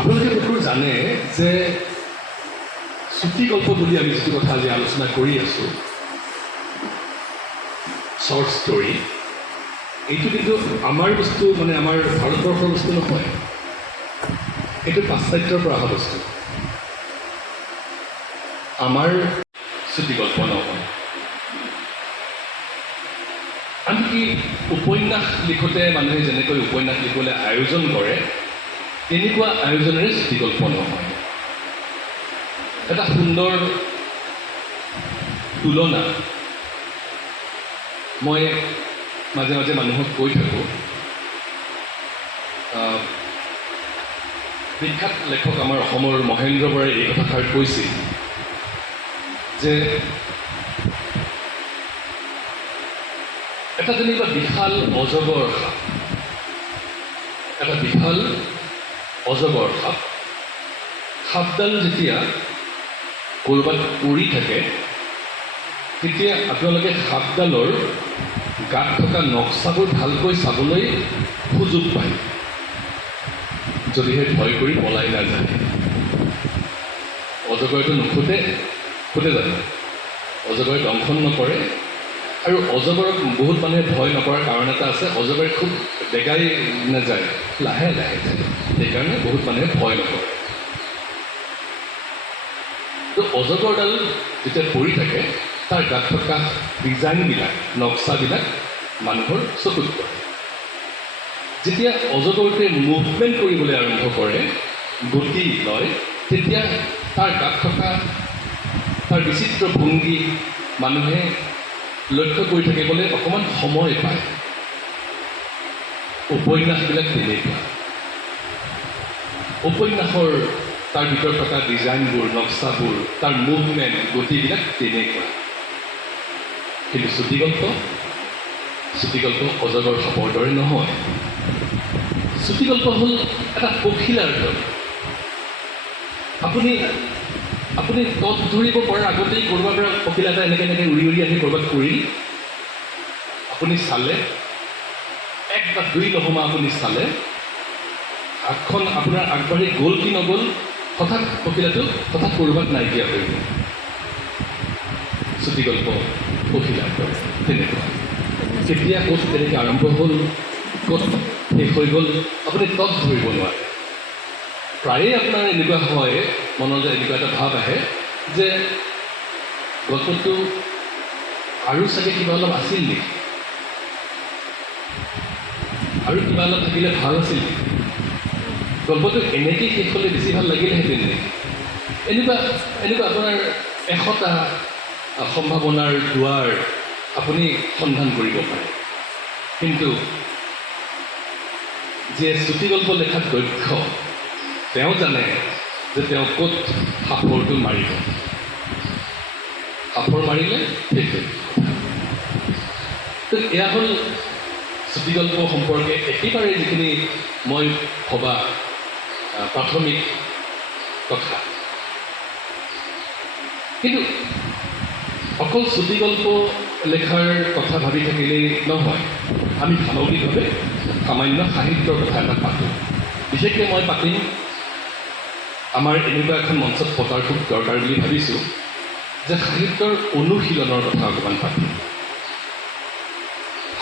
আপোনালোকে সকলো জানে যে চুটি গল্প বুলি আমি যিটো কথা আজি আলোচনা কৰি আছোঁ, শ্বৰ্ট ষ্টৰী, এইটো কিন্তু আমাৰ বস্তু, মানে আমাৰ ভাৰতবৰ্ষৰ বস্তু নহয়, এইটো পাশ্চাত্যৰ পৰা অহা বস্তু। আমাৰ চুটি গল্প নহয়। আনকি উপন্যাস লিখোঁতে মানুহে যেনেকৈ উপন্যাস লিখিবলৈ আয়োজন কৰে, তেনেকুৱা আয়োজনেৰে চুটি গল্প নহয়। এটা সুন্দৰ তুলনা মই মাজে মাজে মানুহক কৈ থাকোঁ। বিখ্যাত লেখক আমাৰ অসমৰ মহেন্দ্ৰ বৰাই এই কথাষাৰ কৈছিল যে এটা যেনিবা বিশাল অজগৰ সাপ, এটা বিশাল অজগৰ সাপ, সাপডাল যেতিয়া ক'ৰবাত উৰি থাকে, তেতিয়া আপোনালোকে সাপডালৰ গাত থকা নক্সাবোৰ ভালকৈ চাবলৈ সুযোগ পায়, যদিহে ভয় কৰি পলাই নাযায়। অজগৰটো নুফুটে, ফুটে জানো? অজগৰে দংশন নকৰে। আৰু অজগৰক বহুত মানুহে ভয় নকৰাৰ কাৰণ এটা আছে, অজগৰে খুব বেগাই নাযায়, লাহে লাহে যায়, সেইকাৰণে বহুত মানুহে ভয় নকৰে। তো অজগৰডাল যেতিয়া পৰি থাকে, তাৰ গাত থকা ডিজাইনবিলাক, নক্সাবিলাক মানুহৰ চকুত পৰে। যেতিয়া অজগৰটোৱে মুভমেণ্ট কৰিবলৈ আৰম্ভ কৰে, গতি লয়, তেতিয়া তাৰ গাত থকা তাৰ বিচিত্ৰ ভংগী মানুহে লক্ষ্য কৰি থাকিবলৈ অকণমান সময় পায়। উপন্যাসবিলাক তেনেকুৱা। উপন্যাসৰ তাৰ ভিতৰত থকা ডিজাইনবোৰ, নক্সাবোৰ, তাৰ মুভমেণ্ট, গতিবিলাক তেনেকুৱা। কিন্তু চুটিগল্প অজগৰ সাপৰ দৰে নহয়। চুটিগল্প হ'ল এটা পখিলাৰ দৰে। আপুনি তত ধৰিব পৰাৰ আগতেই ক'ৰবাৰ পৰা পখিলা এটা এনেকৈ উৰি উৰি আহি ক'ৰবাত পৰিল, আপুনি চালে, এক বা দুই নহমা আপুনি চালে, হাতখন আপোনাৰ আগবাঢ়ি গ'ল কি নগ'ল, হঠাৎ পখিলাটো হঠাৎ ক'ৰবাত নাইকিয়া হৈ গ'ল। চুটিগল্প পখিলাৰ দৰে তেনেকুৱা। কেতিয়া ক'ত তেনেকৈ আৰম্ভ হ'ল, ক'ত শেষ হৈ গ'ল, আপুনি তত ধৰিব নোৱাৰে। প্ৰায়ে আপোনাৰ এনেকুৱা হয়, মনত এনেকুৱা এটা ভাৱ আহে যে গল্পটো আৰু চাগে কিবা অলপ আছিল নেকি, আৰু কিবা অলপ থাকিলে ভাল আছিল নেকি, গল্পটো এনেকৈ শেষ হ'লে বেছি ভাল লাগিলেহেঁতেন নেকি। এনেকুৱা আপোনাৰ 100টা সম্ভাৱনাৰ দুৱাৰ আপুনি সন্ধান কৰিব পাৰে। কিন্তু যিয়ে চুটিগল্প লেখাত দক্ষ, তেওঁ জানে যে তেওঁ ক'ত সাপৰটো মাৰিব। সাপৰ মাৰিলে শেষ। তো এয়া হ'ল চুটিগল্প সম্পৰ্কে একেবাৰে যিখিনি মই ভবা প্ৰাথমিক কথা। কিন্তু অকল চুটিগল্প লেখাৰ কথা ভাবি থাকিলেই নহয়, আমি সামগ্ৰিকভাৱে সামান্য সাহিত্যৰ কথা এটা পাতোঁ। বিশেষকৈ মই পাতিম, আমাৰ এনেকুৱা এখন মঞ্চত পতাৰ খুব দৰকাৰ বুলি ভাবিছোঁ যে সাহিত্যৰ অনুশীলনৰ কথা অকণমান পাতিম।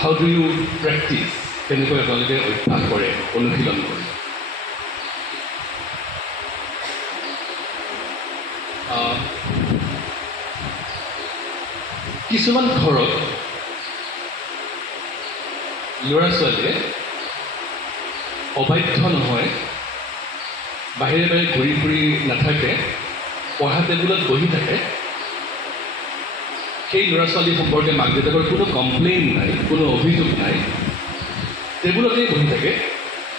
হাউ ডু ইউ প্ৰেক্টিছ, কেনেকৈ আপোনালোকে অভ্যাস কৰে, অনুশীলন কৰে। কিছুমান ঘৰত ল'ৰা ছোৱালীয়ে অবাধ্য নহয়, বাহিৰে বাহিৰে ঘূৰি ফুৰি নাথাকে, পঢ়া টেবুলত বহি থাকে, সেই ল'ৰা ছোৱালী সম্পৰ্কে মাক দেউতাকৰ কোনো কমপ্লেইন নাই, কোনো অভিযোগ নাই, টেবুলতেই বহি থাকে,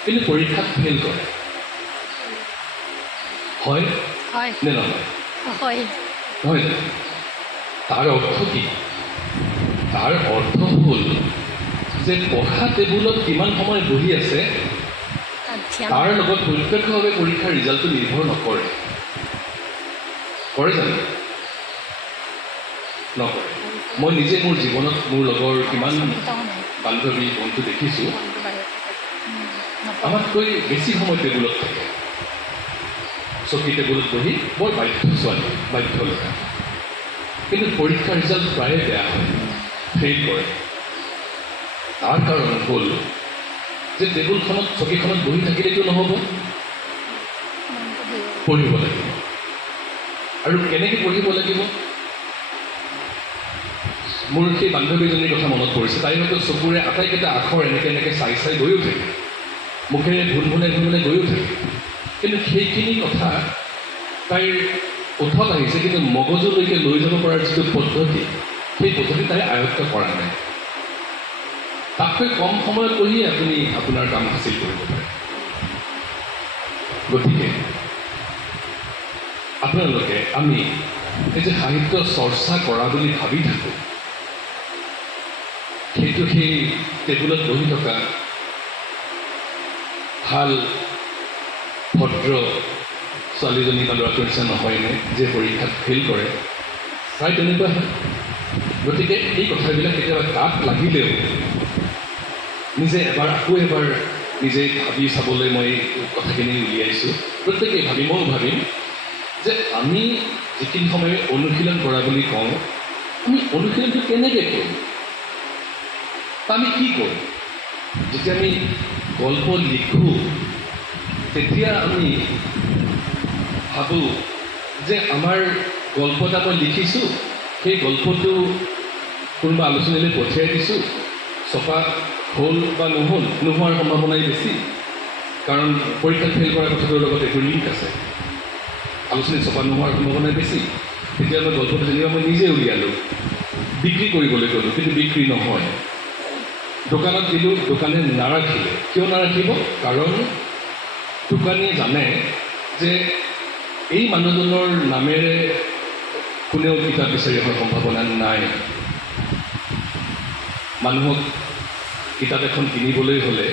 কিন্তু পৰীক্ষাত ফেইল কৰে। হয় নে নহয়? নহয় জানো? তাৰ অৰ্থ কি? তাৰ অৰ্থ হ'ল যে পঢ়া টেবুলত কিমান সময় বহি আছে তাৰ লগত প্ৰত্যক্ষভাৱে পৰীক্ষাৰ ৰিজাল্টটো নিৰ্ভৰ নকৰে। কৰে জানো? নকৰে। মই নিজে মোৰ জীৱনত মোৰ লগৰ কিমান বান্ধৱী বন্ধু দেখিছোঁ, আমাতকৈ বেছি সময় টেবুলত থাকে। চকী টেবুলত বহি বৰ বাধ্য ছোৱালী, বাধ্য ল'ৰা। কিন্তু পৰীক্ষাৰ ৰিজাল্ট প্ৰায়ে বেয়া হয়, ফেইল কৰে। তাৰ কাৰণ হ'ল যে টেবুলখনত চকীখনত বহি থাকিলেতো নহ'ব, পঢ়িব লাগিব। আৰু কেনেকৈ পঢ়িব লাগিব? মোৰ সেই বান্ধৱীজনীৰ কথা মনত পৰিছে। তাই হয়তো চকুৰে আটাইকেইটা আখৰ এনেকৈ চাই চাই গৈও থাকে, মুখেৰে ভুনভুনাই গৈও থাকে। কিন্তু সেইখিনি কথা তাইৰ ওঠত আহিছে, কিন্তু মগজুলৈকে লৈ যাব পৰাৰ যিটো পদ্ধতি, সেই পদ্ধতি তাই আয়ত্ত কৰা নাই। তাতকৈ কম সময়ত পঢ়িয়ে আপুনি আপোনাৰ কাম হাচিল কৰিব পাৰে। গতিকে আপোনালোকে আমি এই যে সাহিত্য চৰ্চা কৰা বুলি ভাবি থাকোঁ, সেইটো সেই টেবুলত বহি থকা ভাল ভদ্ৰ ছোৱালীজনী বা ল'ৰাটোৰ নিচিনা নহয়নে, যে পৰীক্ষাত ফেইল কৰে? প্ৰায় তেনেকুৱা হয়। গতিকে এই কথাবিলাক কেতিয়াবা গাত লাগিলেও নিজে আকৌ এবাৰ নিজে ভাবি চাবলৈ মই কথাখিনি উলিয়াইছোঁ। প্ৰত্যেকেই ময়ো ভাবিম যে আমি যিখিনি সময় অনুশীলন কৰা বুলি কওঁ, আমি অনুশীলনটো কেনেকৈ কৰোঁ, আমি কি কৰোঁ? যেতিয়া আমি গল্প লিখোঁ, তেতিয়া আমি ভাবোঁ যে আমাৰ গল্প এটা মই লিখিছোঁ, সেই গল্পটো কোনোবা আলোচনীলৈ পঠিয়াই দিছোঁ, ছপা হ'ল বা নোহোৱাৰ সম্ভাৱনাই বেছি। কাৰণ পৰীক্ষাত ফেইল কৰা কথাটোৰ লগত একো লিংক আছে, আলোচনী ছপা নোহোৱাৰ সম্ভাৱনাই বেছি। তেতিয়া মই গল্পটো যেনিবা মই নিজে উলিয়ালোঁ, বিক্ৰী কৰিবলৈ গ'লোঁ, কিন্তু বিক্ৰী নহয়। দোকানত দিলোঁ, দোকানে নাৰাখিলে। কিয় নাৰাখিব? কাৰণ দোকানীয়ে জানে যে এই মানুহজনৰ নামেৰে কোনেও কিতাপ বিচাৰি অহাৰ সম্ভাৱনা নাই। মানুহক কিতাপ এখন কিনিবলৈ হ'লে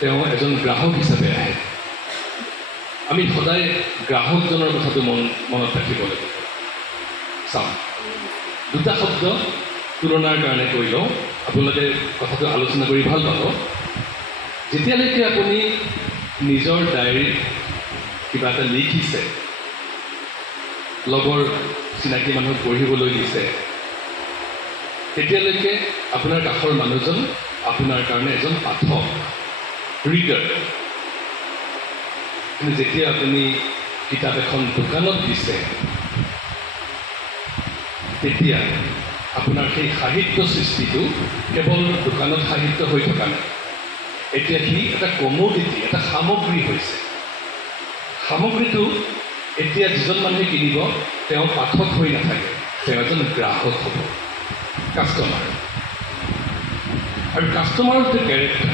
তেওঁ এজন গ্ৰাহক হিচাপে আহে। আমি সদায় গ্ৰাহকজনৰ কথাটো মনত ৰাখিব লাগিব। চাওঁ, দুটা শব্দ তুলনাৰ কাৰণে কৈ লওঁ, আপোনালোকে কথাটো আলোচনা কৰি ভাল পাব। যেতিয়ালৈকে আপুনি নিজৰ ডায়েৰীত কিবা এটা লিখিছে, লগৰ চিনাকি মানুহক পঢ়িবলৈ দিছে, তেতিয়ালৈকে আপোনাৰ কাষৰ মানুহজন আপোনাৰ কাৰণে এজন পাঠক, ৰিডাৰ। কিন্তু যেতিয়া আপুনি কিতাপ এখন দোকানত দিছে, তেতিয়া আপোনাৰ সেই সাহিত্য সৃষ্টিটো কেৱল দোকানত সাহিত্য হৈ থকা নাই। এতিয়া সি এটা কমোডিটি, এটা সামগ্ৰী হৈছে। সামগ্ৰীটো এতিয়া যিজন মানুহে কিনিব, তেওঁ পাঠক হৈ নাথাকে, তেওঁ এজন গ্ৰাহক হ'ব, কাষ্টমাৰ। আৰু কাষ্টমাৰৰ যিটো কেৰেক্টাৰ,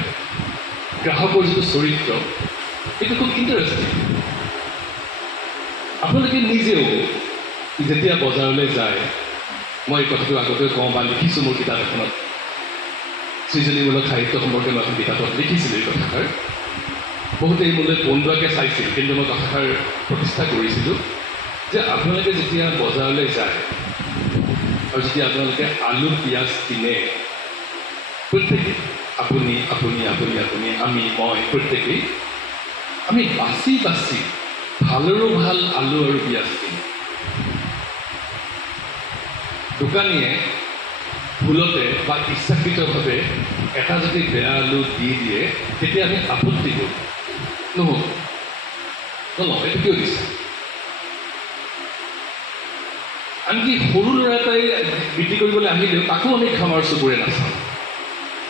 গ্ৰাহকৰ যিটো চৰিত্ৰ, সেইটো খুব ইণ্টাৰেষ্টিং। আপোনালোকে নিজেও যেতিয়া বজাৰলৈ যায়, মই এই কথাটো আগতে কওঁ বা লিখিছোঁ মোৰ কিতাপ এখনত, সৃজনীমূলক সাহিত্য সম্পৰ্কে মই এখন কিতাপত লিখিছিলোঁ এই কথাষাৰ। বহুতেই মোলৈ বন্ধুৱাকৈ চাইছিল, কিন্তু মই কথাষাৰ প্ৰতিষ্ঠা কৰিছিলোঁ যে আপোনালোকে যেতিয়া বজাৰলৈ যায় আৰু যেতিয়া আপোনালোকে আলু পিঁয়াজ কিনে, প্ৰত্যেকেই আপুনি আমি মই প্ৰত্যেকেই আমি বাছি বাছি ভালৰো ভাল আলু আৰু পিঁয়াজ কিনো। দোকানীয়ে ভুলতে বা ইচ্ছাকৃতভাৱে এটা যদি বেয়া আলু দি দিয়ে, তেতিয়া আমি আপত্তি কৰোঁ, নহ'ব এইটো কিয় দিছে। আনকি সৰু ল'ৰা এটাই বিক্ৰী কৰিবলৈ আহিলেও তাকো আমি খামাৰ চকুৰে নাচাওঁ,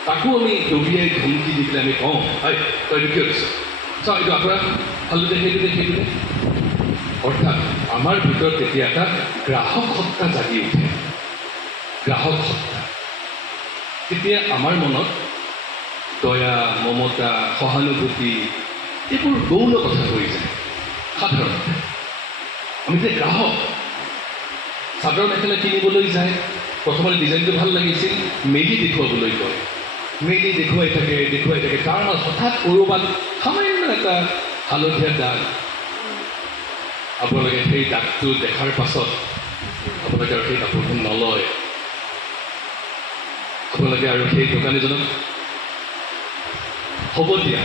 তাকো আমি দবিয়াই ধমকি দি পেলাই আমি কওঁ, হয় তই এইটো কিয় দিছ, চাওঁ এইটো আপোনাৰ ভালো দে, সেইটো দে, সেইটো দে। অৰ্থাৎ আমাৰ ভিতৰত তেতিয়া এটা গ্ৰাহক সত্তা জাগি উঠে, গ্ৰাহক সত্তা। তেতিয়া আমাৰ মনত দয়া, মমতা, সহানুভূতি এইবোৰ গৌণ কথা হৈ যায়। সাধাৰণতে আমি যে গ্ৰাহক, চাদৰ মেখেলা কিনিবলৈ যায়, প্ৰথমতে ডিজাইনটো ভাল লাগিছিল, মেলি দেখুৱাবলৈ কয়, মেলি দেখুৱাই থাকে, তাৰ মাজত হঠাৎ ক'ৰবাত সামান্য এটা হালধীয়া দাগ। আপোনালোকে সেই দাগটো দেখাৰ পাছত আপোনালোকে আৰু সেই কাপোৰখন নলয়, আপোনালোকে আৰু সেই দোকানীজনক হ'ব দিয়া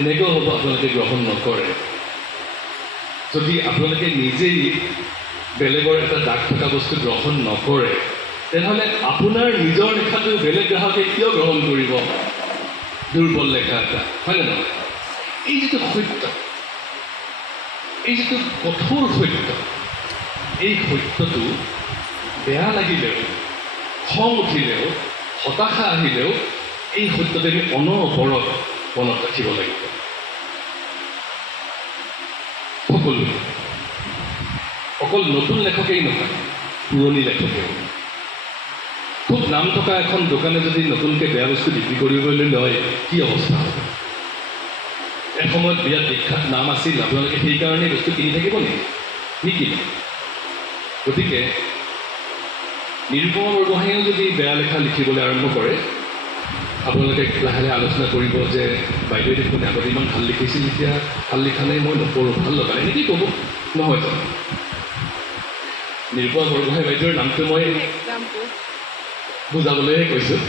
এনেকৈও হ'ব আপোনালোকে গ্ৰহণ নকৰে। যদি আপোনালোকে নিজেই বেলেগৰ এটা দাগ থকা বস্তু গ্ৰহণ নকৰে তেনেহ'লে আপোনাৰ নিজৰ লেখাটো বেলেগ গ্ৰাহকে কিয় গ্ৰহণ কৰিব দুৰ্বল লেখা এটা হয়নে নহয় এই যিটো সত্য এই যিটো কঠোৰ সত্য এই সত্যটো বেয়া লাগিলেও খং উঠিলেও হতাশা আহিলেও এই সত্যতে আমি অনবৰত মনত ৰাখিব লাগিব সকলো অকল নতুন লেখকেই নহয় পুৰণি লেখকেও খুব নাম থকা এখন দোকানে যদি নতুনকৈ বেয়া বস্তু বিক্ৰী কৰিবলৈ লয় কি অৱস্থা হ'ব এসময়ত বিৰাট বিখ্যাত নাম আছিল আপোনালোকে সেইকাৰণে বস্তু কিনি থাকিব নেকি নিকিনে গতিকে নিৰুপমা বৰগোহাঁইয়েও যদি বেয়া লেখা লিখিবলৈ আৰম্ভ কৰে আপোনালোকে লাহে লাহে আলোচনা কৰিব যে বাইদেৱে দেখোন আগতে ইমান ভাল লিখিছিল এতিয়া ভাল লিখা নাই মই নপঢ়োঁ ভাল লগা নাই এনেকেই ক'ব নহয় জানো নিৰুপমা বৰগোহাঁই বাইদেউৰ নামটো মই বুজাবলৈহে কৈছোঁ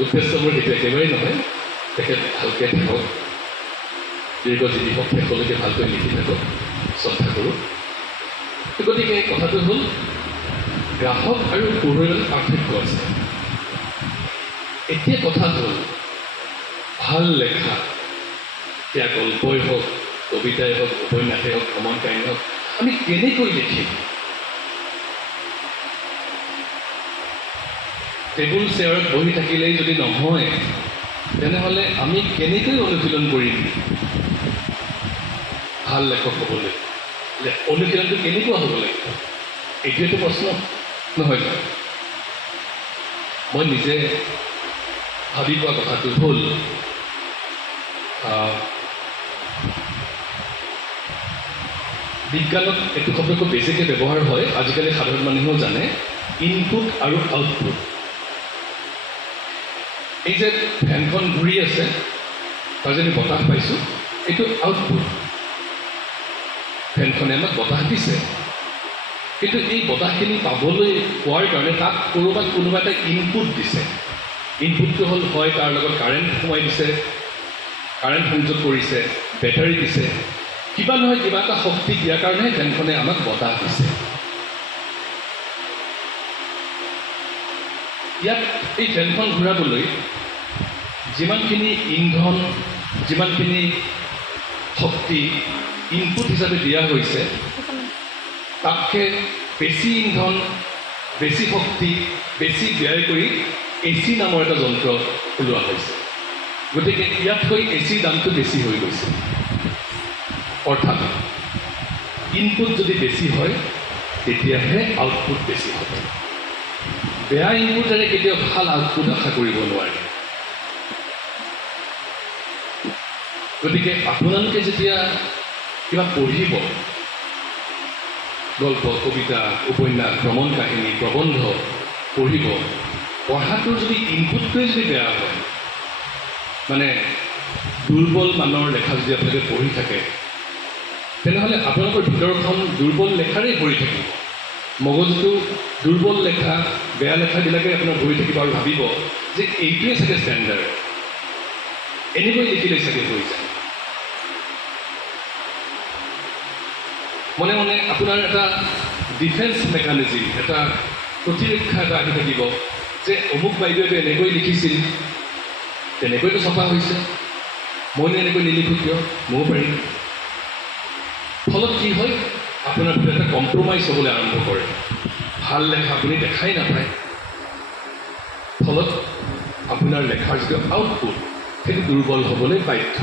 উদ্দেশ্য মোৰ সেইটো একেবাৰেই নহয় তেখেত ভালকৈ থাকক দীৰ্ঘজীৱী হওক শেষলৈকে ভালকৈ লিখি থাকক শ্ৰদ্ধা কৰোঁ গতিকে কথাটো হ'ল গ্ৰাহক আৰু পঢ়ুৱৈৰ পাৰ্থক্য আছে এতিয়া কথা হ'ল ভাল লেখা এতিয়া গল্পই হওক কবিতাই হওক উপন্যাসেই হওক ভ্ৰমণ কাহিনী হওক আমি কেনেকৈ লিখিম টেবুল চেয়াৰত বহি থাকিলেই যদি নহয় তেনেহ'লে আমি কেনেকৈ অনুশীলন কৰিম ভাল লেখক হ'বলৈ অনুশীলনটো কেনেকুৱা হ'ব লাগিব এইটোৱেতো প্ৰশ্ন নহয় জানো মই নিজে ভাবি পোৱা কথাটো হ'ল বিজ্ঞানত এইটো শব্দ খুব বেছিকৈ ব্যৱহাৰ হয় আজিকালি সাধাৰণ মানুহেও জানে ইনপুট আৰু আউটপুট এই যে ফেনখন ঘূৰি আছে তাৰ যদি বতাহ পাইছোঁ এইটো আউটপুট ফেনখনে আমাক বতাহ দিছে কিন্তু এই বতাহখিনি পাবলৈ পোৱাৰ কাৰণে তাক ক'ৰবাত কোনোবা এটা ইনপুট দিছে ইনপুটটো হ'ল হয় তাৰ লগত কাৰেণ্ট সোমাই দিছে কাৰেণ্ট সংযোগ কৰিছে বেটাৰী দিছে কিবা নহয় কিবা এটা শক্তি দিয়াৰ কাৰণেহে ফেনখনে আমাক বতাহ দিছে ইয়াত এই ফেনখন ঘূৰাবলৈ যিমানখিনি ইন্ধন যিমানখিনি শক্তি ইনপুট হিচাপে দিয়া হৈছে তাতকৈ বেছি ইন্ধন বেছি শক্তি বেছি ব্যয় কৰি AC নামৰ এটা যন্ত্ৰ ওলোৱা হৈছে গতিকে ইয়াতকৈ AC দামটো বেছি হৈ গৈছে অৰ্থাৎ ইনপুট যদি বেছি হয় তেতিয়াহে আউটপুট বেছি হ'ব বেয়া ইনপুটেৰে কেতিয়াও ভাল আউটপুট আশা কৰিব নোৱাৰে গতিকে আপোনালোকে যেতিয়া কিবা পঢ়িব গল্প কবিতা উপন্যাস ভ্ৰমণ কাহিনী প্ৰবন্ধ পঢ়িব পঢ়াটোৰ যদি ইনপুটটোৱে যদি বেয়া হয় মানে দুৰ্বল মানৰ লেখা যদি আপোনালোকে পঢ়ি থাকে তেনেহ'লে আপোনালোকৰ ভিতৰখন দুৰ্বল লেখাৰেই ভৰি থাকিব মগজুটো দুৰ্বল লেখা বেয়া লেখাবিলাকে আপোনাৰ ভৰি থাকিব আৰু ভাবিব যে এইটোৱে চাগে ষ্টেণ্ডাৰ্ড এনেকৈ লিখিলে চাগে হৈ যায় মনে মনে আপোনাৰ এটা ডিফেন্স মেকানিজিম এটা প্ৰতিৰক্ষা এটা আহি থাকিব যে অমুক বাইদেউৱে এনেকৈ লিখিছিল তেনেকৈতো চফা হৈছে মইনো এনেকৈ নিলিখোঁ কিয় ময়ো পাৰিম ফলত কি হয় আপোনাৰ ভিতৰত এটা কম্প্ৰমাইজ হ'বলৈ আৰম্ভ কৰে ভাল লেখা আপুনি দেখাই নাপায় ফলত আপোনাৰ লেখাৰ যিটো আউটপুট সেইটো দুৰ্বল হ'বলৈ বাধ্য